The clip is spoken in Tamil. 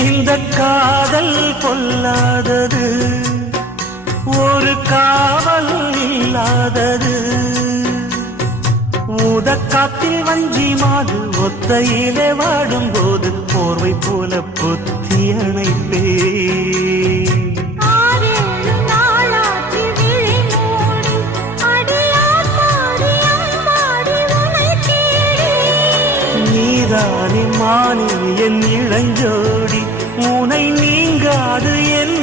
இந்த காதல் பொல்லாதது, ஒரு காவல் இல்லாதது. ஊதக்காத்தில் வஞ்சி மாது ஒத்தையிலே வாடும் போது போர்வை போல பொத்தி அணைப்பே. நீதானே மானே என் இளஞ்சோடி, உனை நீங்காது என்